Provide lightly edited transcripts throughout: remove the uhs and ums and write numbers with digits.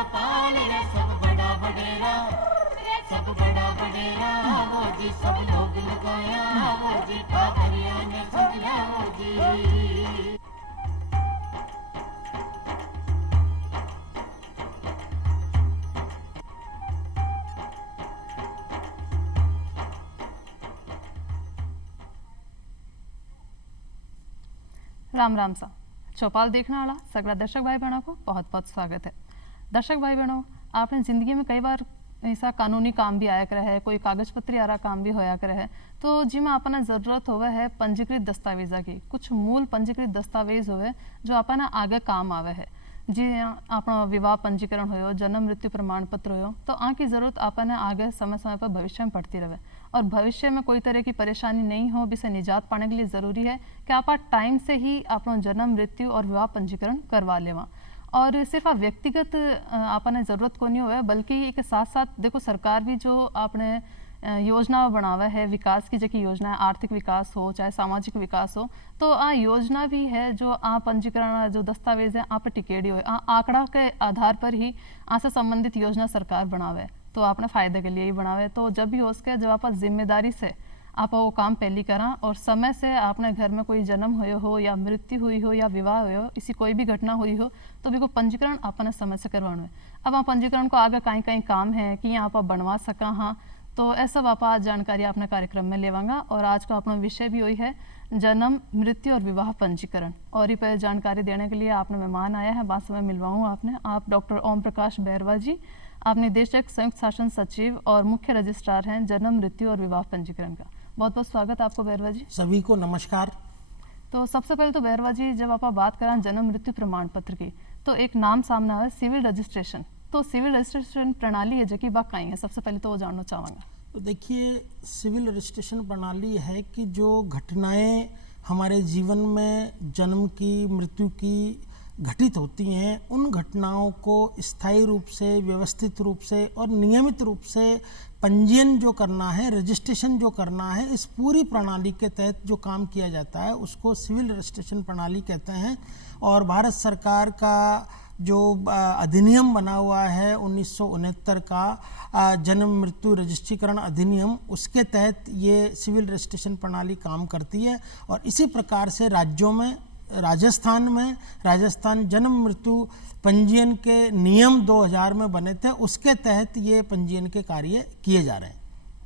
बड़ा पाल रे सब बड़ा बडेरा, सब बड़ा बडेरा वो जी सब लोग लगाया वो जी पादरिया ने सदिया वो जी। राम राम सा चौपाल देखने वाला सगड़ा दर्शक भाई बहनों को बहुत बहुत स्वागत है। दर्शक भाई बहनों, आपने जिंदगी में कई बार ऐसा कानूनी काम भी आया करे है, कोई कागज पत्री आरा काम भी होया करे है, तो जिसमें अपना जरूरत होवे है पंजीकृत दस्तावेजा की, कुछ मूल पंजीकृत दस्तावेज होवे जो अपना आगे काम आवे है। जी अपना विवाह पंजीकरण हो, जन्म मृत्यु प्रमाण पत्र हो, तो आ की जरूरत अपने आगे समय समय पर भविष्य में पड़ती रहे और भविष्य में कोई तरह की परेशानी नहीं हो, जिससे निजात पाने के लिए जरूरी है कि आप टाइम से ही अपना जन्म मृत्यु और विवाह पंजीकरण करवा लेवा। और सिर्फ आप व्यक्तिगत आपने जरूरत को नहीं हुआ, बल्कि एक साथ साथ देखो सरकार भी जो आपने योजना बनावा है विकास की, जबकि योजना है आर्थिक विकास हो चाहे सामाजिक विकास हो, तो आ योजना भी है जो आ पंजीकरण जो दस्तावेज है आप टिकेड़ी हो, आंकड़ा के आधार पर ही आ से संबंधित योजना सरकार बनावे, तो आपने फायदे के लिए ही बनावे। तो जब भी हो सके जब आप जिम्मेदारी से आप वो काम पहली करा और समय से आपने घर में कोई जन्म हुए हो या मृत्यु हुई हो या विवाह हुए हो, इसी कोई भी घटना हुई हो, तो भी को पंजीकरण अपने समय से करवाना है। अब आप पंजीकरण को आगे कहीं कहीं काम है कि आप बनवा सका, हाँ, तो ऐसा आप आज जानकारी अपने कार्यक्रम में लेवांगा। और आज का अपना विषय भी वही है जन्म मृत्यु और विवाह पंजीकरण। और ये पर जानकारी देने के लिए आपने मेहमान आया है, बात समय मिलवाऊँ आपने, आप डॉक्टर ओम प्रकाश बैरवा जी, आप निदेशक संयुक्त शासन सचिव और मुख्य रजिस्ट्रार हैं जन्म मृत्यु और विवाह पंजीकरण का। बहुत बहुत स्वागत आपको बैरवा जी। सभी को नमस्कार। तो सबसे पहले तो बैरवा जी, जब आप बात करें जन्म मृत्यु प्रमाण पत्र की, तो एक नाम सामने आया सिविल रजिस्ट्रेशन, तो सिविल रजिस्ट्रेशन प्रणाली है जो कि बात कहीं है, सबसे पहले तो वो जानना चाहूँगा। तो देखिए, सिविल रजिस्ट्रेशन प्रणाली है कि जो घटनाएं हमारे जीवन में जन्म की मृत्यु की घटित होती हैं, उन घटनाओं को स्थायी रूप से, व्यवस्थित रूप से और नियमित रूप से पंजीयन जो करना है, रजिस्ट्रेशन जो करना है, इस पूरी प्रणाली के तहत जो काम किया जाता है उसको सिविल रजिस्ट्रेशन प्रणाली कहते हैं। और भारत सरकार का जो अधिनियम बना हुआ है 1969 का जन्म मृत्यु रजिस्ट्रीकरण अधिनियम, उसके तहत ये सिविल रजिस्ट्रेशन प्रणाली काम करती है। और इसी प्रकार से राज्यों में, राजस्थान जन्म मृत्यु पंजीयन के नियम 2000 में बने थे, उसके तहत ये पंजीयन के कार्य किए जा रहे हैं।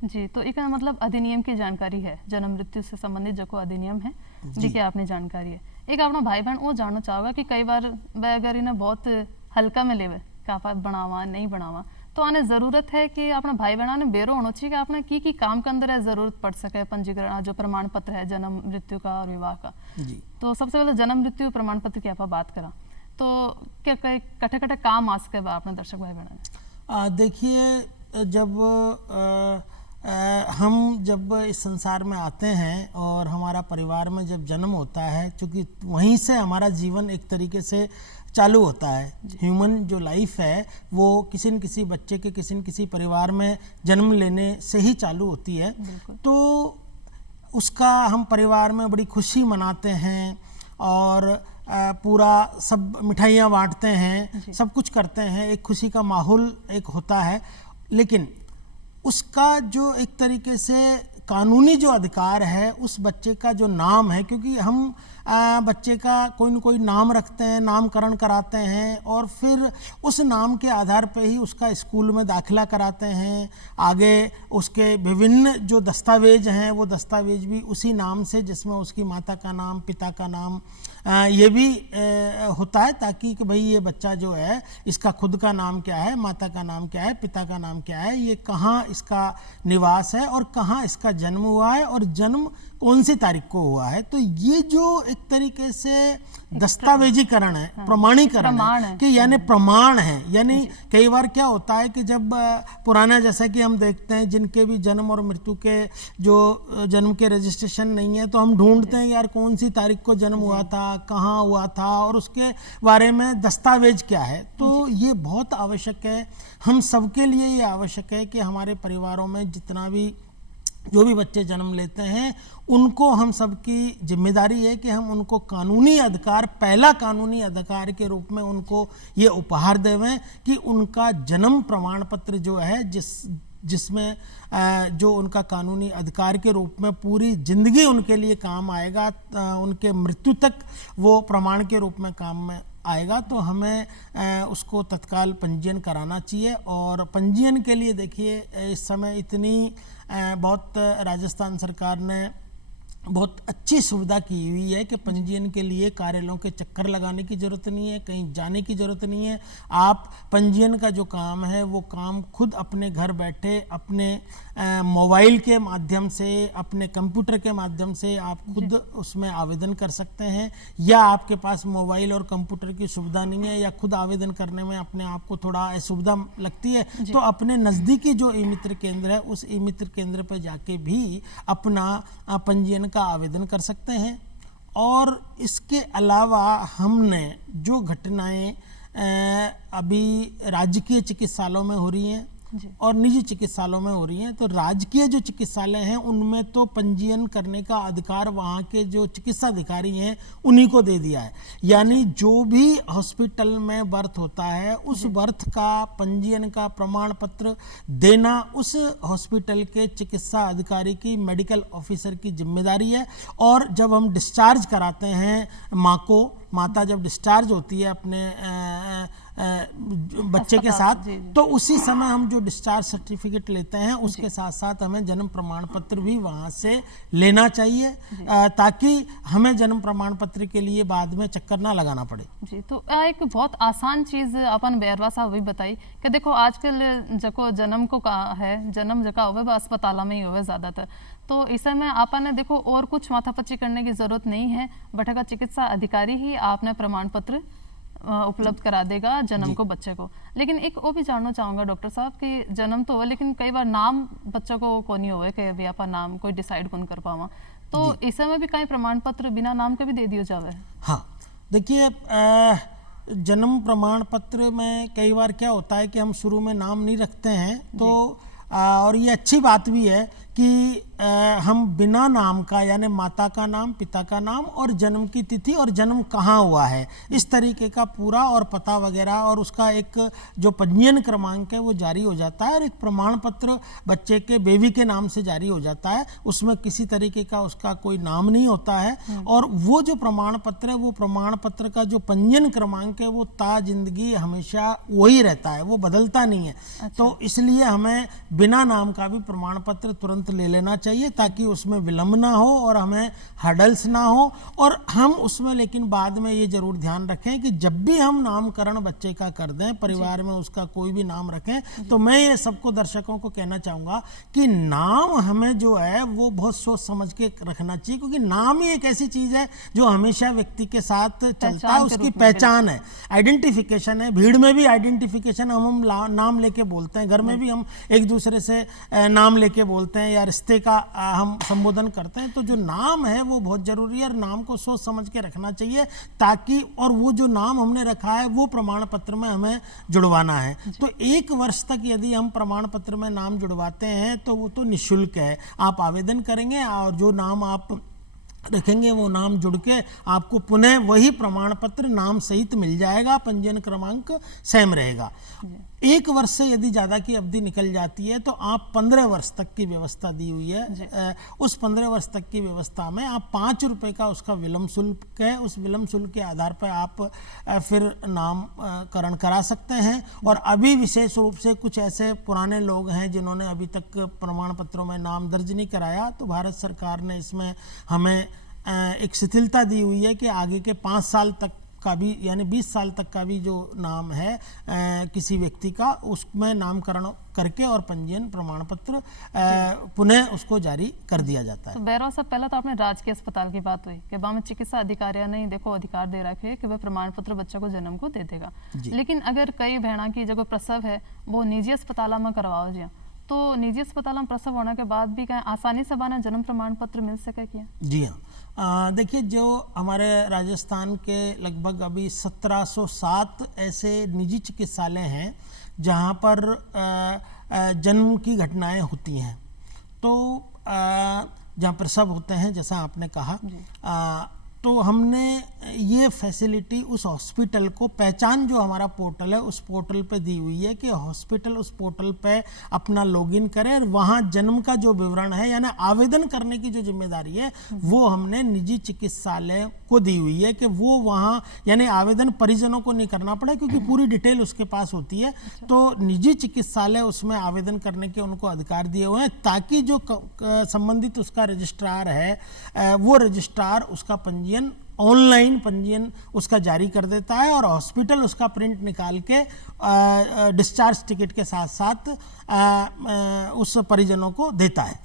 जी, तो एक मतलब अधिनियम की जानकारी है, जन्म मृत्यु से संबंधित जो को अधिनियम है जी की आपने जानकारी है। एक अपना भाई बहन वो जानना चाहोगा कि कई बार वह अगर इन्हें बहुत हल्का में लेवे का बनावा नहीं बनावा, तो आने जरूरत है कि अपना भाई बहना ने बेरो होना चाहिए कि आपने की काम के अंदर है जरूरत पड़ सके पंजीकरण जो प्रमाण पत्र है जन्म मृत्यु का और विवाह का जी। तो सबसे पहले जन्म मृत्यु प्रमाण पत्र की आप बात करा, तो क्या कटे कटे काम आ सके आपने दर्शक भाई बहना? देखिए, हम जब इस संसार में आते हैं और हमारा परिवार में जब जन्म होता है, क्योंकि वहीं से हमारा जीवन एक तरीके से चालू होता है। ह्यूमन जो लाइफ है वो किसी न किसी बच्चे के किसी न किसी परिवार में जन्म लेने से ही चालू होती है। तो उसका हम परिवार में बड़ी खुशी मनाते हैं और पूरा सब मिठाइयाँ बांटते हैं, सब कुछ करते हैं, एक खुशी का माहौल एक होता है। लेकिन उसका जो एक तरीके से कानूनी जो अधिकार है उस बच्चे का जो नाम है, क्योंकि हम बच्चे का कोई न कोई नाम रखते हैं, नामकरण कराते हैं और फिर उस नाम के आधार पे ही उसका स्कूल में दाखिला कराते हैं। आगे उसके विभिन्न जो दस्तावेज हैं वो दस्तावेज भी उसी नाम से, जिसमें उसकी माता का नाम, पिता का नाम ये भी होता है, ताकि कि भाई ये बच्चा जो है इसका खुद का नाम क्या है, माता का नाम क्या है, पिता का नाम क्या है, ये कहाँ इसका निवास है और कहाँ इसका जन्म हुआ है और जन्म कौन सी तारीख को हुआ है। तो ये जो एक तरीके से दस्तावेजीकरण है, प्रमाणीकरण है कि यानी प्रमाण है। यानी कई बार क्या होता है कि जब पुराना, जैसा कि हम देखते हैं जिनके भी जन्म और मृत्यु के जो जन्म के रजिस्ट्रेशन नहीं है, तो हम ढूंढते हैं यार कौन सी तारीख को जन्म हुआ था, कहाँ हुआ था और उसके बारे में दस्तावेज क्या है। तो ये बहुत आवश्यक है, हम सबके लिए ये आवश्यक है कि हमारे परिवारों में जितना भी जो भी बच्चे जन्म लेते हैं उनको हम सबकी जिम्मेदारी है कि हम उनको कानूनी अधिकार, पहला कानूनी अधिकार के रूप में उनको ये उपहार देवें कि उनका जन्म प्रमाण पत्र जो है जिसमें जो उनका कानूनी अधिकार के रूप में पूरी जिंदगी उनके लिए काम आएगा, उनके मृत्यु तक वो प्रमाण के रूप में काम में आएगा, तो हमें उसको तत्काल पंजीयन कराना चाहिए। और पंजीयन के लिए देखिए इस समय इतनी बहुत राजस्थान सरकार ने बहुत अच्छी सुविधा की हुई है कि पंजीयन के लिए कार्यालयों के चक्कर लगाने की ज़रूरत नहीं है, कहीं जाने की ज़रूरत नहीं है। आप पंजीयन का जो काम है वो काम खुद अपने घर बैठे अपने मोबाइल के माध्यम से, अपने कंप्यूटर के माध्यम से आप खुद उसमें आवेदन कर सकते हैं। या आपके पास मोबाइल और कंप्यूटर की सुविधा नहीं है या खुद आवेदन करने में अपने आप को थोड़ा असुविधा लगती है, तो अपने नज़दीकी जो ई मित्र केंद्र है उस ई मित्र केंद्र पर जाके भी अपना पंजीयन का आवेदन कर सकते हैं। और इसके अलावा हमने जो घटनाएं अभी राजकीय चिकित्सालयों में हो रही हैं और निजी चिकित्सालयों में हो रही हैं, तो राजकीय जो चिकित्सालय हैं उनमें तो पंजीयन करने का अधिकार वहाँ के जो चिकित्सा अधिकारी हैं उन्हीं को दे दिया है। यानी जो भी हॉस्पिटल में बर्थ होता है उस बर्थ का पंजीयन का प्रमाण पत्र देना उस हॉस्पिटल के चिकित्सा अधिकारी की, मेडिकल ऑफिसर की जिम्मेदारी है। और जब हम डिस्चार्ज कराते हैं माता जब डिस्चार्ज होती है अपने बच्चे के साथ, तो उसी समय हम जो डिस्चार्ज सर्टिफिकेट लेते हैं उसके साथ साथ हमें जन्म प्रमाण पत्र भी वहाँ से लेना चाहिए, ताकि हमें जन्म प्रमाण पत्र के लिए बाद में चक्कर ना लगाना पड़े। जी, तो एक बहुत आसान चीज़ अपन बैरवा साहब भी बताई कि देखो आजकल जको जन्म को कहा है, जन्म जका होवे अस्पताल में ही होवे ज़्यादातर, तो इस समय आपने ने देखो और कुछ माथापच्ची करने की ज़रूरत नहीं है, बट चिकित्सा अधिकारी ही आपने प्रमाण पत्र उपलब्ध करा देगा जन्म को, बच्चे को। लेकिन एक वो भी जानना चाहूँगा डॉक्टर साहब कि जन्म तो हो लेकिन कई बार नाम बच्चों को कौन ही होवे कि भी आप नाम कोई डिसाइड कौन कर पावा, तो इस समय भी कई प्रमाण पत्र बिना नाम के भी दे दियो जावे। हाँ देखिए, जन्म प्रमाण पत्र में कई बार क्या होता है कि हम शुरू में नाम नहीं रखते हैं, तो और ये अच्छी बात भी है कि हम बिना नाम का, यानी माता का नाम, पिता का नाम और जन्म की तिथि और जन्म कहाँ हुआ है इस तरीके का पूरा और पता वगैरह और उसका एक जो पंजीयन क्रमांक है वो जारी हो जाता है। और एक प्रमाण पत्र बच्चे के, बेबी के नाम से जारी हो जाता है, उसमें किसी तरीके का उसका कोई नाम नहीं होता है। और वो जो प्रमाण पत्र है, वो प्रमाण पत्र का जो पंजीयन क्रमांक है वो ता जिंदगी हमेशा वही रहता है, वो बदलता नहीं है। तो इसलिए हमें बिना नाम का भी प्रमाण पत्र तुरंत ले लेना चाहिए ताकि उसमें विलंब ना हो और हमें हर्डल्स ना हो। और हम उसमें लेकिन बाद में ये जरूर ध्यान रखें कि जब भी हम नामकरण बच्चे का कर दें, परिवार में उसका कोई भी नाम रखें, तो मैं ये सबको दर्शकों को कहना चाहूँगा कि नाम हमें जो है वो बहुत सोच समझ के रखना चाहिए, क्योंकि नाम ही एक ऐसी चीज़ है जो हमेशा व्यक्ति के साथ चलता है, उसकी पहचान है, आइडेंटिफिकेशन है। भीड़ में भी आइडेंटिफिकेशन हम नाम लेके बोलते हैं, घर में भी हम एक दूसरे से नाम लेके बोलते हैं या रिश्ते का हम संबोधन करते हैं। तो जो नाम है वो बहुत जरूरी है और नाम को सोच समझ के रखना चाहिए ताकि, और वो जो नाम हमने रखा है वो प्रमाण पत्र में हमें जुड़वाना है। तो 1 वर्ष तक यदि हम प्रमाण पत्र में नाम जुड़वाते हैं तो वो तो निःशुल्क है। आप आवेदन करेंगे और जो नाम आप रखेंगे वो नाम जुड़ के आपको पुनः वही प्रमाण पत्र नाम सहित मिल जाएगा, पंजीयन क्रमांक सेम रहेगा। 1 वर्ष से यदि ज़्यादा की अवधि निकल जाती है तो आप 15 वर्ष तक की व्यवस्था दी हुई है। उस 15 वर्ष तक की व्यवस्था में आप 5 रुपये का उसका विलम्ब शुल्क है, उस विलम्ब शुल्क के आधार पर आप फिर नामकरण करा सकते हैं। और अभी विशेष रूप से कुछ ऐसे पुराने लोग हैं जिन्होंने अभी तक प्रमाण पत्रों में नाम दर्ज नहीं कराया, तो भारत सरकार ने इसमें हमें एक शिथिलता दी हुई है कि आगे के 5 साल तक का भी, यानी 20 साल तक का भी जो नाम है किसी व्यक्ति का, उसमें नामकरण करके और पंजीयन प्रमाण पत्र पुनः उसको जारी कर दिया जाता है। तो बैरवा साहब, पहला तो आपने राजकीय अस्पताल की बात हुई कि वहाँ चिकित्सा अधिकारी ने देखो अधिकार दे रखे है कि वह प्रमाण पत्र बच्चे को जन्म को दे देगा। लेकिन अगर कई बहना की जो प्रसव है वो निजी अस्पताल में करवाओ जी, तो निजी अस्पताल में प्रसव होने के बाद भी क्या आसानी से बना जन्म प्रमाण पत्र मिल सके क्या? जी हाँ, देखिए, जो हमारे राजस्थान के लगभग अभी 1707 ऐसे निजी चिकित्सालय हैं जहाँ पर जन्म की घटनाएं होती हैं। तो जहाँ प्रसव होते हैं, जैसा आपने कहा, तो हमने ये फैसिलिटी उस हॉस्पिटल को, पहचान जो हमारा पोर्टल है उस पोर्टल पे दी हुई है कि हॉस्पिटल उस पोर्टल पे अपना लॉगिन करे और वहाँ जन्म का जो विवरण है, यानी आवेदन करने की जो जिम्मेदारी है वो हमने निजी चिकित्सालय को दी हुई है कि वो वहाँ, यानी आवेदन परिजनों को नहीं करना पड़े क्योंकि पूरी डिटेल उसके पास होती है। तो निजी चिकित्सालय उसमें आवेदन करने के उनको अधिकार दिए हुए हैं ताकि जो संबंधित उसका रजिस्ट्रार है वो रजिस्ट्रार उसका पंजीयन, ऑनलाइन पंजीयन उसका जारी कर देता है और हॉस्पिटल उसका प्रिंट निकाल के डिस्चार्ज टिकट के साथ साथ उस परिजनों को देता है।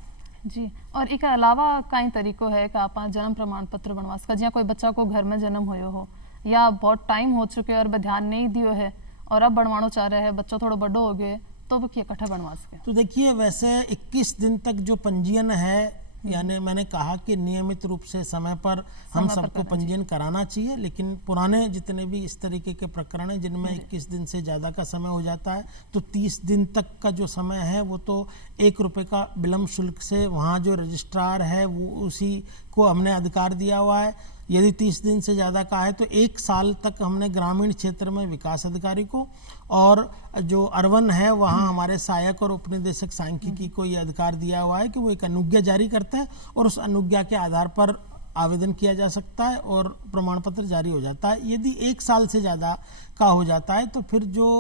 जी, और एक अलावा कई तरीको है कि आप जन्म प्रमाण पत्र बनवा सका, जिया कोई बच्चा को घर में जन्म होयो हो या बहुत टाइम हो चुके और ध्यान नहीं दियो है और अब बनवाना चाह रहे हैं, बच्चा थोड़ा बड़ो हो गए, तो वो क्या इकट्ठा बनवा सके? तो देखिए, वैसे 21 दिन तक जो पंजीयन है, यानी मैंने कहा कि नियमित रूप से समय पर हम सबको पंजीयन कराना चाहिए, लेकिन पुराने जितने भी इस तरीके के प्रकरण हैं जिनमें 21 दिन से ज़्यादा का समय हो जाता है, तो 30 दिन तक का जो समय है वो तो 1 रुपये का विलम्ब शुल्क से वहाँ जो रजिस्ट्रार है वो उसी को हमने अधिकार दिया हुआ है। यदि 30 दिन से ज़्यादा का है तो 1 साल तक हमने ग्रामीण क्षेत्र में विकास अधिकारी को, और जो अर्बन है वहाँ हमारे सहायक और उपनिदेशक सांख्यिकी को ये अधिकार दिया हुआ है कि वो एक अनुज्ञा जारी करते हैं और उस अनुज्ञा के आधार पर आवेदन किया जा सकता है और प्रमाण पत्र जारी हो जाता है। यदि 1 साल से ज़्यादा का हो जाता है तो फिर जो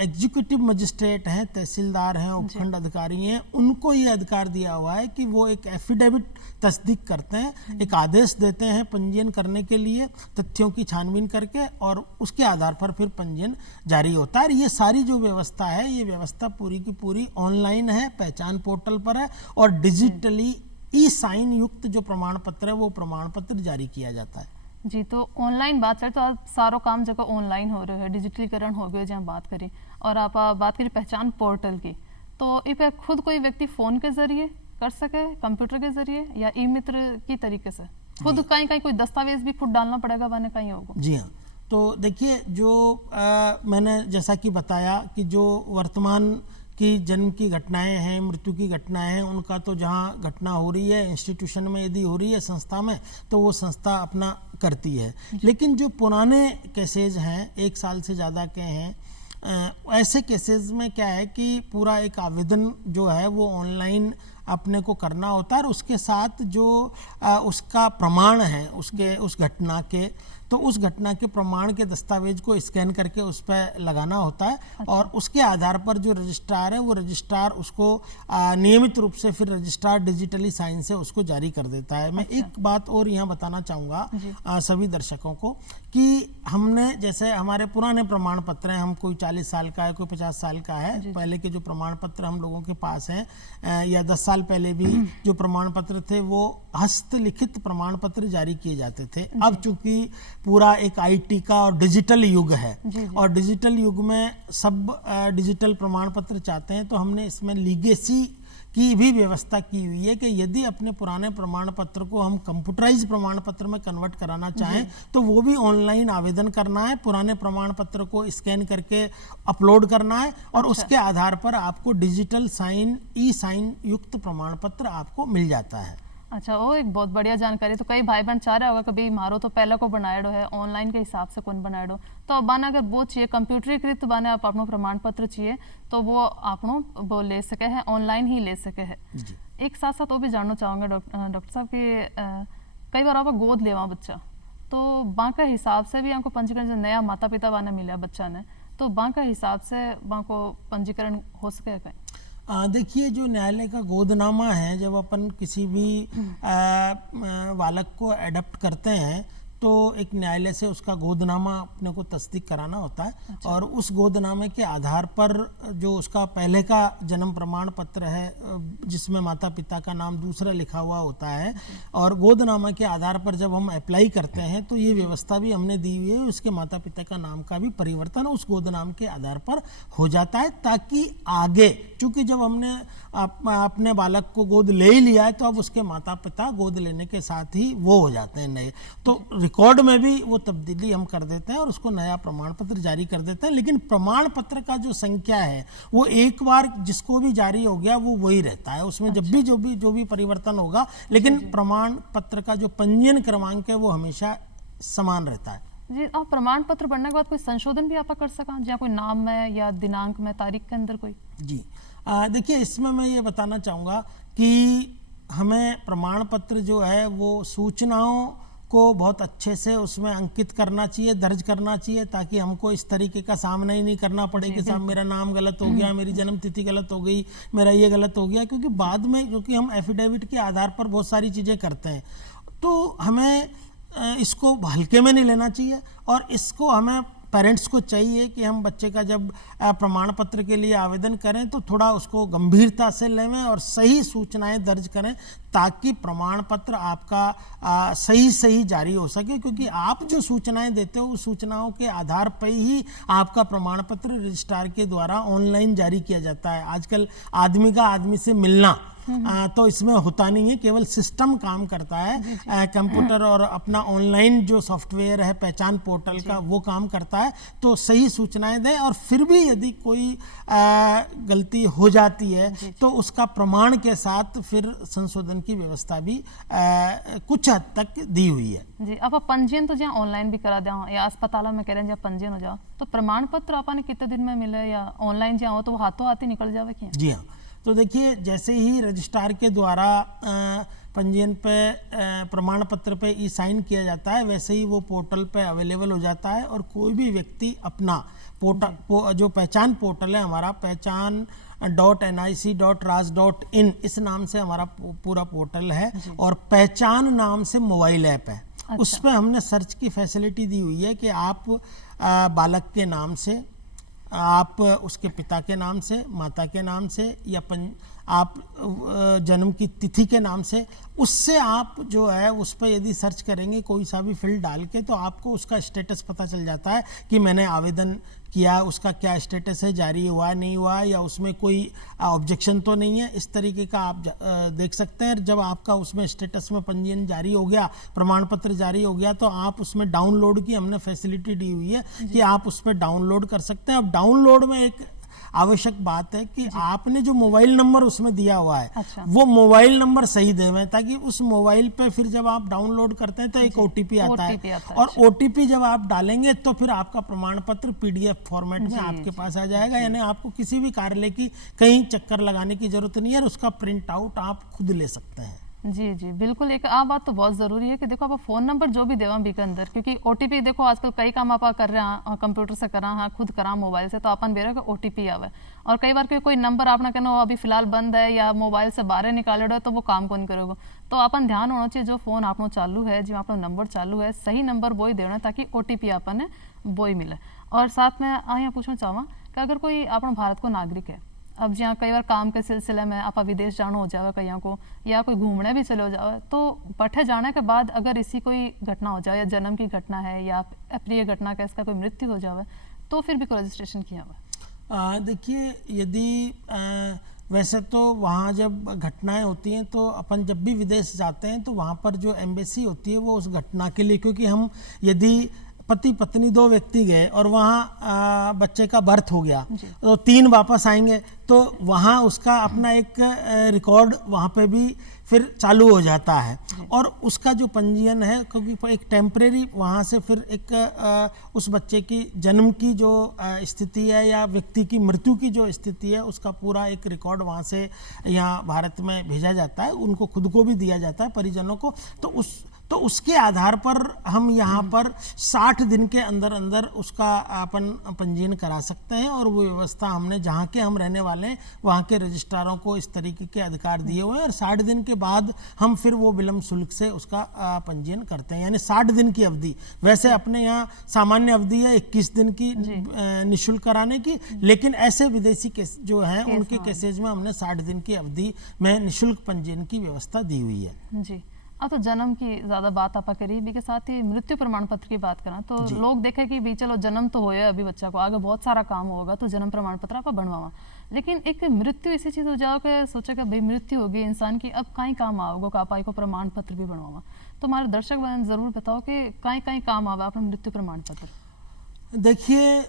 एग्जीक्यूटिव मजिस्ट्रेट हैं, तहसीलदार हैं, उपखंड अधिकारी हैं, उनको ये अधिकार दिया हुआ है कि वो एक एफिडेविट तस्दीक करते हैं, एक आदेश देते हैं पंजीयन करने के लिए तथ्यों की छानबीन करके, और उसके आधार पर फिर पंजीयन जारी होता है। ये सारी जो व्यवस्था है, ये व्यवस्था पूरी की पूरी ऑनलाइन है, पहचान पोर्टल पर है और डिजिटली ई-साइन युक्त जो प्रमाण पत्र है वो प्रमाण पत्र जारी किया जाता है। जी, तो ऑनलाइन बात करें तो आज सारो काम जगह ऑनलाइन हो रहे हैं, डिजिटलीकरण हो गया जहाँ बात करें, और आप बात करें पहचान पोर्टल की, तो इस पर खुद कोई व्यक्ति फ़ोन के जरिए कर सके, कंप्यूटर के जरिए या ई मित्र की तरीके से खुद कहीं कहीं कोई दस्तावेज भी खुद डालना पड़ेगा, बने कहीं होगा? जी हाँ, तो देखिए, जो मैंने जैसा कि बताया कि जो वर्तमान की जन्म की घटनाएं हैं, मृत्यु की घटनाएं हैं, उनका तो जहाँ घटना हो रही है इंस्टीट्यूशन में यदि हो रही है, संस्था में, तो वो संस्था अपना करती है। लेकिन जो पुराने केसेज हैं, 1 साल से ज़्यादा के हैं, ऐसे केसेस में क्या है कि पूरा एक आवेदन जो है वो ऑनलाइन अपने को करना होता है और उसके साथ जो उसका प्रमाण है उस घटना के, तो उस घटना के प्रमाण के दस्तावेज को स्कैन करके उस पर लगाना होता है। अच्छा। और उसके आधार पर जो रजिस्ट्रार है वो रजिस्ट्रार उसको नियमित रूप से फिर रजिस्ट्रार डिजिटली साइन से उसको जारी कर देता है। मैं एक बात और यहाँ बताना चाहूँगा सभी दर्शकों को कि हमने, जैसे हमारे पुराने प्रमाण पत्र हैं, हम कोई 40 साल का है, कोई 50 साल का है, पहले के जो प्रमाण पत्र हम लोगों के पास हैं, या 10 साल पहले भी जो प्रमाण पत्र थे वो हस्तलिखित प्रमाण पत्र जारी किए जाते थे। अब चूंकि पूरा एक आईटी का और डिजिटल युग है और डिजिटल युग में सब डिजिटल प्रमाण पत्र चाहते हैं, तो हमने इसमें लीगेसी की भी व्यवस्था की हुई है कि यदि अपने पुराने प्रमाण पत्र को हम कंप्यूटराइज प्रमाण पत्र में कन्वर्ट कराना चाहें तो वो भी ऑनलाइन आवेदन करना है, पुराने प्रमाण पत्र को स्कैन करके अपलोड करना है और उसके आधार पर आपको डिजिटल साइन, ई साइन युक्त प्रमाण पत्र आपको मिल जाता है। अच्छा, वो एक बहुत बढ़िया जानकारी। तो कई भाई बहन चाह रहे होगा कभी मारो तो पहले को बनाएडो है, ऑनलाइन के हिसाब से कौन बनाएडो, तो अब बाना अगर वो चाहिए कंप्यूटरीकृत बाने आप अपनो प्रमाण पत्र चाहिए तो वो आपनो वो ले सके हैं, ऑनलाइन ही ले सके है। एक साथ साथ वो भी जानना चाहूँगा डॉक्टर साहब कि कई बार आप गोद लेवा बच्चा, तो बाँ के हिसाब से भी आपको पंजीकरण, नया माता पिता बाने मिला बच्चा ने, तो बाँ के हिसाब से बाँ को पंजीकरण हो सके कहीं? देखिए, जो न्यायालय का गोदनामा है, जब अपन किसी भी बालक को एडप्ट करते हैं तो एक न्यायालय से उसका गोदनामा अपने को तस्दीक कराना होता है। अच्छा। और उस गोदनामे के आधार पर जो उसका पहले का जन्म प्रमाण पत्र है जिसमें माता पिता का नाम दूसरा लिखा हुआ होता है, और गोदनामा के आधार पर जब हम अप्लाई करते हैं तो ये व्यवस्था भी हमने दी हुई है, उसके माता पिता का नाम का भी परिवर्तन उस गोदनाम के आधार पर हो जाता है, ताकि आगे, चूँकि जब हमने अपने बालक को गोद ले ही लिया है तो अब उसके माता पिता गोद लेने के साथ ही वो हो जाते हैं नए, तो रिकॉर्ड में भी वो तब्दीली हम कर देते हैं और उसको नया प्रमाण पत्र जारी कर देते हैं। लेकिन प्रमाण पत्र का जो संख्या है वो एक बार जिसको भी जारी हो गया वो वही रहता है, उसमें जब भी जो भी परिवर्तन होगा, लेकिन प्रमाण पत्र का जो पंजीयन क्रमांक है वो हमेशा समान रहता है। जी, आप प्रमाण पत्र बनने के बाद कोई संशोधन भी आप कर सका, जहाँ कोई नाम में या दिनांक में, तारीख के अंदर कोई? जी, देखिए इसमें मैं ये बताना चाहूँगा कि हमें प्रमाण पत्र जो है वो सूचनाओं को बहुत अच्छे से उसमें अंकित करना चाहिए, दर्ज करना चाहिए, ताकि हमको इस तरीके का सामना ही नहीं करना पड़े कि साहब मेरा नाम गलत हो गया, मेरी जन्म तिथि गलत हो गई, मेरा ये गलत हो गया। क्योंकि बाद में क्योंकि हम एफिडेविट के आधार पर बहुत सारी चीज़ें करते हैं, तो हमें इसको हल्के में नहीं लेना चाहिए और इसको हमें पेरेंट्स को चाहिए कि हम बच्चे का जब प्रमाण पत्र के लिए आवेदन करें तो थोड़ा उसको गंभीरता से लें और सही सूचनाएं दर्ज करें, ताकि प्रमाण पत्र आपका सही जारी हो सके। क्योंकि आप जो सूचनाएं देते हो उस सूचनाओं के आधार पर ही आपका प्रमाण पत्र रजिस्ट्रार के द्वारा ऑनलाइन जारी किया जाता है। आजकल आदमी का आदमी से मिलना तो इसमें होता नहीं है, केवल सिस्टम काम करता है, कंप्यूटर और अपना ऑनलाइन जो सॉफ्टवेयर है पहचान पोर्टल का वो काम करता है। तो सही सूचनाएं दें और फिर भी यदि कोई गलती हो जाती है तो उसका प्रमाण के साथ फिर संशोधन की व्यवस्था भी कुछ हद तक दी हुई है। जी, आप पंजीयन तो जहाँ ऑनलाइन भी करा दें या अस्पतालों में करें जहाँ पंजीयन हो जाओ, तो प्रमाण पत्र आपने कितने दिन में मिले या ऑनलाइन जहाँ हो तो वो हाथों हाथ ही निकल जावे क्या? जी हाँ, तो देखिए जैसे ही रजिस्ट्रार के द्वारा पंजीयन पे प्रमाण पत्र पे ई साइन किया जाता है, वैसे ही वो पोर्टल पे अवेलेबल हो जाता है और कोई भी व्यक्ति अपना पोर्टल जो पहचान पोर्टल है हमारा pehchan.nic.raj.in इस नाम से हमारा पूरा पोर्टल है और पहचान नाम से मोबाइल ऐप है। अच्छा। उस पर हमने सर्च की फैसिलिटी दी हुई है कि आप बालक के नाम से, आप उसके पिता के नाम से, माता के नाम से या आप जन्म की तिथि के नाम से, उससे आप जो है उस पर यदि सर्च करेंगे कोई सा भी फील्ड डाल के तो आपको उसका स्टेटस पता चल जाता है कि मैंने आवेदन किया, उसका क्या स्टेटस है, जारी हुआ नहीं हुआ या उसमें कोई ऑब्जेक्शन तो नहीं है। इस तरीके का आप देख सकते हैं। जब आपका उसमें स्टेटस में पंजीयन जारी हो गया, प्रमाण पत्र जारी हो गया, तो आप उसमें डाउनलोड की हमने फैसिलिटी दी हुई है कि आप उस पर डाउनलोड कर सकते हैं। अब डाउनलोड में एक आवश्यक बात है कि आपने जो मोबाइल नंबर उसमें दिया हुआ है, अच्छा। वो मोबाइल नंबर सही देवें, ताकि उस मोबाइल पे फिर जब आप डाउनलोड करते हैं तो एक ओटीपी आता है और ओटीपी जब आप डालेंगे तो फिर आपका प्रमाण पत्र पीडीएफ फॉर्मेट में आपके पास आ जाएगा। यानी आपको किसी भी कार्यालय की कहीं चक्कर लगाने की जरूरत नहीं है और उसका प्रिंट आउट आप खुद ले सकते हैं। जी जी बिल्कुल, एक आ बात तो बहुत ज़रूरी है कि देखो आप फ़ोन नंबर जो भी देवा भी के अंदर, क्योंकि ओटीपी देखो आजकल कई काम आप कर रहे हैं कंप्यूटर से करा हाँ खुद करा मोबाइल से, तो अपन बेरा का ओटीपी आवे और कई बार कोई नंबर आपने कहना अभी फिलहाल बंद है या मोबाइल से बाहर निकाले है तो वो काम कौन करोगे। तो अपन ध्यान होना चाहिए जो फ़ोन आपनो चालू है, जो आपनो नंबर चालू है, सही नंबर वो ही देना ताकि ओटीपी अपन वो ही मिले। और साथ में यहाँ पूछना चाहूँ कि अगर कोई अपना भारत को नागरिक है, अब जहाँ कई बार काम के सिलसिले में आप विदेश जाना हो जाए कहीं को या कोई घूमने भी चले हो जाए, तो पठे जाने के बाद अगर इसी कोई घटना हो जाए या जन्म की घटना है या अप्रिय घटना का इसका कोई मृत्यु हो जाए तो फिर भी कोई रजिस्ट्रेशन किया हुआ? देखिए यदि वैसे तो वहाँ जब घटनाएं होती हैं तो अपन जब भी विदेश जाते हैं तो वहाँ पर जो एम्बेसी होती है वो उस घटना के लिए, क्योंकि हम यदि पति पत्नी दो व्यक्ति गए और वहाँ बच्चे का बर्थ हो गया तो 3 वापस आएंगे तो वहाँ उसका अपना एक रिकॉर्ड वहाँ पे भी फिर चालू हो जाता है और उसका जो पंजीयन है, क्योंकि एक टेम्परेरी वहाँ से फिर एक उस बच्चे की जन्म की जो स्थिति है या व्यक्ति की मृत्यु की जो स्थिति है उसका पूरा एक रिकॉर्ड वहाँ से यहाँ भारत में भेजा जाता है, उनको खुद को भी दिया जाता है परिजनों को। तो उसके आधार पर हम यहाँ पर 60 दिन के अंदर अंदर उसका अपन पंजीयन करा सकते हैं और वो व्यवस्था हमने जहाँ के हम रहने वाले हैं वहाँ के रजिस्ट्रारों को इस तरीके के अधिकार दिए हुए हैं और 60 दिन के बाद हम फिर वो विलम्ब शुल्क से उसका पंजीयन करते हैं। यानी 60 दिन की अवधि, वैसे अपने यहाँ सामान्य अवधि है 21 दिन की निःशुल्क कराने की, लेकिन ऐसे विदेशी केस जो हैं उनके केसेज में हमने 60 दिन की अवधि में निःशुल्क पंजीयन की व्यवस्था दी हुई है। जी, तो जन्म की ज्यादा बात आप करी भी के साथ ही मृत्यु प्रमाण पत्र की बात करा तो लोग देखे कि भी चलो जन्म तो होया अभी बच्चा को आगे बहुत सारा काम होगा तो जन्म प्रमाण पत्र आप बनवावा, लेकिन एक मृत्यु ऐसी चीज हो जाओ कि सोचा कि भाई मृत्यु होगी इंसान की अब कहीं काम आओगे का पाई को प्रमाण पत्र भी बनवावा, तो हमारे दर्शक बहन जरूर बताओ कि कहीं कहीं काम आवा अपना मृत्यु प्रमाण पत्र। देखिए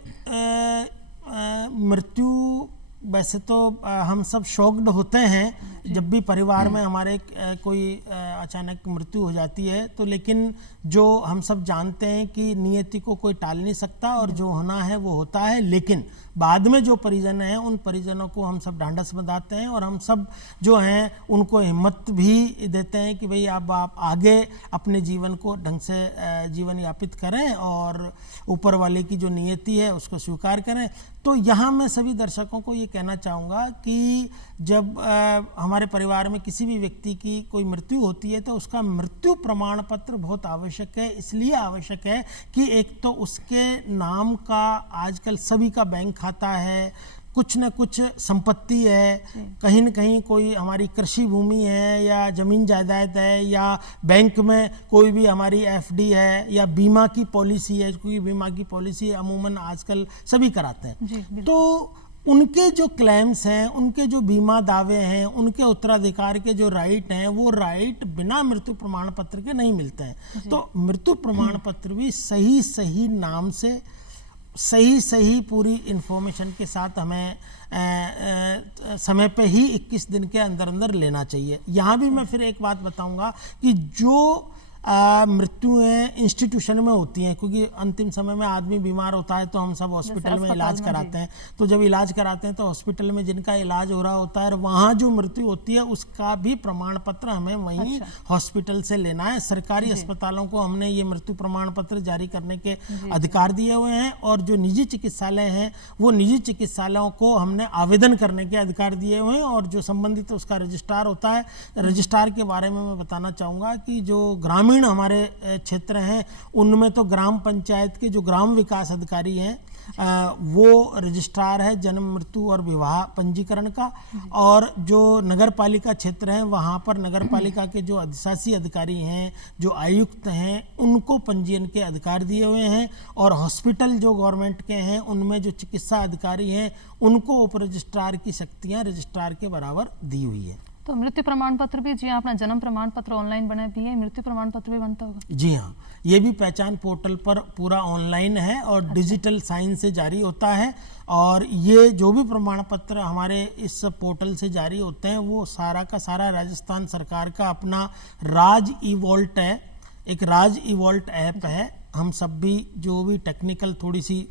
मृत्यु वैसे तो हम सब शॉक्ड होते हैं जब भी परिवार में हमारे कोई अचानक मृत्यु हो जाती है, तो लेकिन जो हम सब जानते हैं कि नियति को कोई टाल नहीं सकता और जो होना है वो होता है, लेकिन बाद में जो परिजन हैं उन परिजनों को हम सब ढांढस बंधाते हैं और हम सब जो हैं उनको हिम्मत भी देते हैं कि भाई आप आगे अपने जीवन को ढंग से जीवन यापित करें और ऊपर वाले की जो नियति है उसको स्वीकार करें। तो यहाँ मैं सभी दर्शकों को ये कहना चाहूँगा कि जब हमारे परिवार में किसी भी व्यक्ति की कोई मृत्यु होती है तो उसका मृत्यु प्रमाण पत्र बहुत आवश्यक है। इसलिए आवश्यक है कि एक तो उसके नाम का आजकल सभी का बैंक खाता है, कुछ न कुछ संपत्ति है, कहीं न कहीं कोई हमारी कृषि भूमि है या जमीन जायदाद है या बैंक में कोई भी हमारी एफडी है या बीमा की पॉलिसी है, क्योंकि बीमा की पॉलिसी अमूमन आजकल सभी कराते हैं। तो उनके जो क्लेम्स हैं, उनके जो बीमा दावे हैं, उनके उत्तराधिकार के जो राइट हैं, वो राइट बिना मृत्यु प्रमाण पत्र के नहीं मिलते हैं। तो मृत्यु प्रमाण पत्र भी सही नाम से सही पूरी इंफॉर्मेशन के साथ हमें समय पे ही 21 दिन के अंदर लेना चाहिए। यहाँ भी मैं फिर एक बात बताऊंगा कि जो मृत्युएं इंस्टीट्यूशन में होती हैं, क्योंकि अंतिम समय में आदमी बीमार होता है तो हम सब हॉस्पिटल में इलाज कराते हैं, तो जब इलाज कराते हैं तो हॉस्पिटल में जिनका इलाज हो रहा होता है वहाँ जो मृत्यु होती है उसका भी प्रमाण पत्र हमें वहीं हॉस्पिटल से लेना है। सरकारी अस्पतालों को हमने ये मृत्यु प्रमाण पत्र जारी करने के अधिकार दिए हुए हैं और जो निजी चिकित्सालय हैं वो निजी चिकित्सालयों को हमने आवेदन करने के अधिकार दिए हुए हैं और जो संबंधित उसका रजिस्ट्रार होता है, रजिस्ट्रार के बारे में मैं बताना चाहूँगा कि जो ग्रामीण हमारे क्षेत्र हैं उनमें तो ग्राम पंचायत के जो ग्राम विकास अधिकारी हैं वो रजिस्ट्रार है जन्म मृत्यु और विवाह पंजीकरण का, और जो नगर पालिका क्षेत्र है वहाँ पर नगर पालिका के जो अधिशासी अधिकारी हैं, जो आयुक्त हैं, उनको पंजीयन के अधिकार दिए हुए हैं, और हॉस्पिटल जो गवर्नमेंट के हैं उनमें जो चिकित्सा अधिकारी हैं उनको उप रजिस्ट्रार की शक्तियाँ रजिस्ट्रार के बराबर दी हुई है। तो मृत्यु प्रमाण पत्र भी जी अपना जन्म प्रमाण पत्र ऑनलाइन बना भी है, मृत्यु प्रमाण पत्र भी बनता होगा? जी हाँ, ये भी पहचान पोर्टल पर पूरा ऑनलाइन है और डिजिटल साइन से जारी होता है, और ये जो भी प्रमाण पत्र हमारे इस पोर्टल से जारी होते हैं वो सारा का सारा राजस्थान सरकार का अपना राज ई वॉल्ट है, एक राज ई वॉल्ट ऐप है। हम सब भी जो भी टेक्निकल थोड़ी सी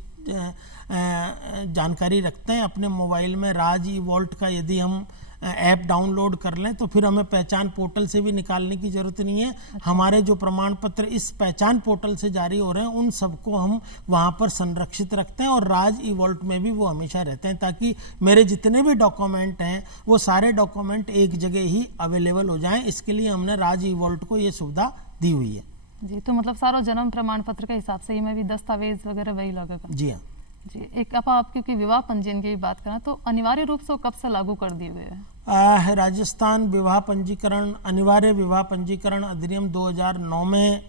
जानकारी रखते हैं अपने मोबाइल में राज ई वॉल्ट का यदि हम ऐप डाउनलोड कर लें तो फिर हमें पहचान पोर्टल से भी निकालने की ज़रूरत नहीं है। हमारे जो प्रमाण पत्र इस पहचान पोर्टल से जारी हो रहे हैं उन सबको हम वहाँ पर संरक्षित रखते हैं और राज ई वॉल्ट में भी वो हमेशा रहते हैं, ताकि मेरे जितने भी डॉक्यूमेंट हैं वो सारे डॉक्यूमेंट एक जगह ही अवेलेबल हो जाएं। इसके लिए हमने राज ई वॉल्ट को ये सुविधा दी हुई है। जी, तो मतलब सारा जन्म प्रमाण पत्र के हिसाब से ही मैं भी दस्तावेज वगैरह वही लगेगा? जी हाँ जी। एक आप क्योंकि विवाह पंजीयन की बात करें तो अनिवार्य रूप से कब से लागू कर दिए हुए हैं? राजस्थान विवाह पंजीकरण अनिवार्य विवाह पंजीकरण अधिनियम 2009 में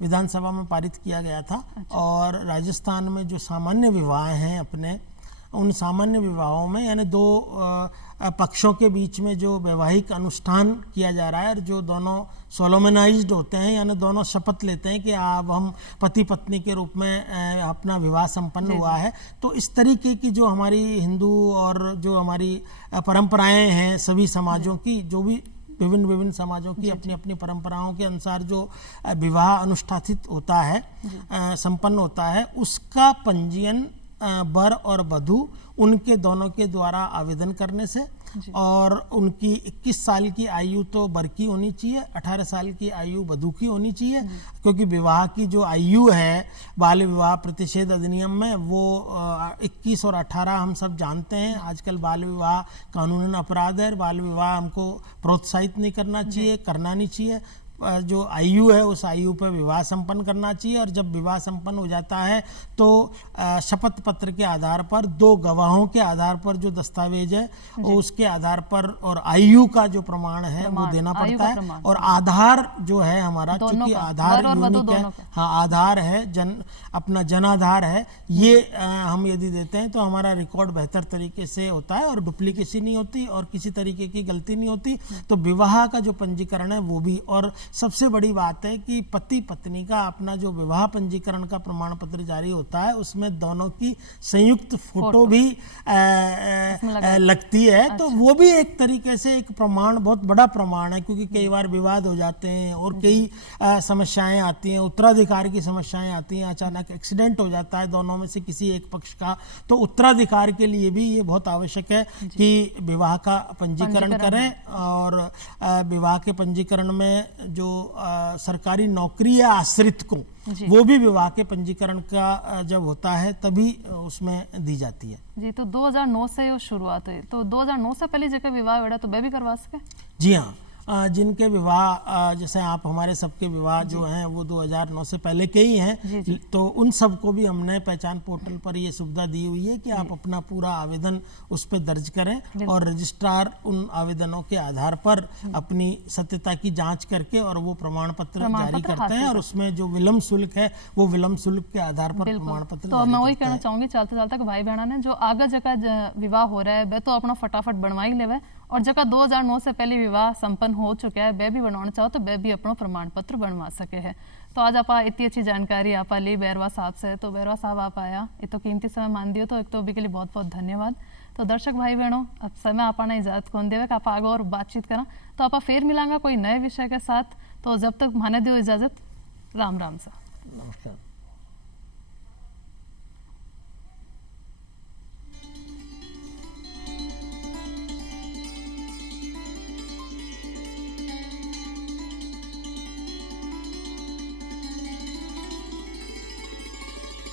विधानसभा में पारित किया गया था। अच्छा। और राजस्थान में जो सामान्य विवाह हैं अपने उन सामान्य विवाहों में यानी दो पक्षों के बीच में जो वैवाहिक अनुष्ठान किया जा रहा है और जो दोनों सोलोमनाइज्ड होते हैं यानी दोनों शपथ लेते हैं कि अब हम पति पत्नी के रूप में अपना विवाह संपन्न हुआ है, तो इस तरीके की जो हमारी हिंदू और जो हमारी परंपराएं हैं सभी समाजों की, जो भी विभिन्न समाजों की अपनी अपनी परंपराओं के अनुसार जो विवाह अनुष्ठानित होता है संपन्न होता है, उसका पंजीयन वर और वधू उनके दोनों के द्वारा आवेदन करने से, और उनकी 21 साल की आयु तो वर की होनी चाहिए, 18 साल की आयु वधू की होनी चाहिए, क्योंकि विवाह की जो आयु है बाल विवाह प्रतिषेध अधिनियम में वो 21 और 18 हम सब जानते हैं। आजकल बाल विवाह कानूनन अपराध है, बाल विवाह हमको प्रोत्साहित नहीं करना चाहिए, करना नहीं चाहिए। जो आयु है उस आयु पर विवाह संपन्न करना चाहिए। और जब विवाह संपन्न हो जाता है तो शपथ पत्र के आधार पर 2 गवाहों के आधार पर जो दस्तावेज है उसके आधार पर और आयु का जो प्रमाण है वो देना पड़ता है। और आधार जो है हमारा, चूंकि आधार यूनिक है, हाँ आधार है, अपना जन आधार है, ये हम यदि देते हैं तो हमारा रिकॉर्ड बेहतर तरीके से होता है और डुप्लीकेसी नहीं होती और किसी तरीके की गलती नहीं होती। तो विवाह का जो पंजीकरण है वो भी, और सबसे बड़ी बात है कि पति पत्नी का अपना जो विवाह पंजीकरण का प्रमाण पत्र जारी होता है उसमें दोनों की संयुक्त फोटो भी लगती है। तो वो भी एक तरीके से एक प्रमाण, बहुत बड़ा प्रमाण है, क्योंकि कई बार विवाद हो जाते हैं और कई समस्याएं आती हैं, उत्तराधिकार की समस्याएं आती हैं, अचानक एक्सीडेंट हो जाता है दोनों में से किसी एक पक्ष का, तो उत्तराधिकार के लिए भी ये बहुत आवश्यक है कि विवाह का पंजीकरण करें। और विवाह के पंजीकरण में जो सरकारी नौकरी या आश्रित को, वो भी विवाह के पंजीकरण का जब होता है तभी उसमें दी जाती है। जी, तो 2009 से वो शुरुआत हुई, तो 2009 से पहले जगह विवाह वेड़ा तो वे भी करवा सके? जी हाँ, जिनके विवाह, जैसे आप हमारे सबके विवाह जो हैं वो 2009 से पहले के ही हैं, तो उन सबको भी हमने पहचान पोर्टल पर ये सुविधा दी हुई है कि आप अपना पूरा आवेदन उस पर दर्ज करें और रजिस्ट्रार उन आवेदनों के आधार पर अपनी सत्यता की जांच करके और वो प्रमाण पत्र जारी करते हैं। और उसमें जो विलम्ब शुल्क है वो विलम्ब शुल्क के आधार पर प्रमाण पत्र। तो मैं वही कहना चाहूंगी चलते चलते भाई बहना ने जो आगे जगह विवाह हो रहा है वे तो अपना फटाफट बनवा ही लेवे, और जगह 2009 से पहले विवाह संपन्न हो चुका है वे भी बनवाना चाहो तो वे भी अपना प्रमाण पत्र बनवा सके है। तो आज आप इतनी अच्छी जानकारी आप ली बैरवा साहब से, तो बैरवा साहब आप आया, ये तो कीमती समय मान दियो, तो एक तो अभी के लिए बहुत बहुत धन्यवाद। तो दर्शक भाई बहनों, अब समय आपने इजाजत कौन देवे कि आप आगे और बातचीत करा, तो आप फिर मिलांगा कोई नए विषय के साथ। तो जब तक माने दियो इजाजत, राम राम सा। नमस्कार।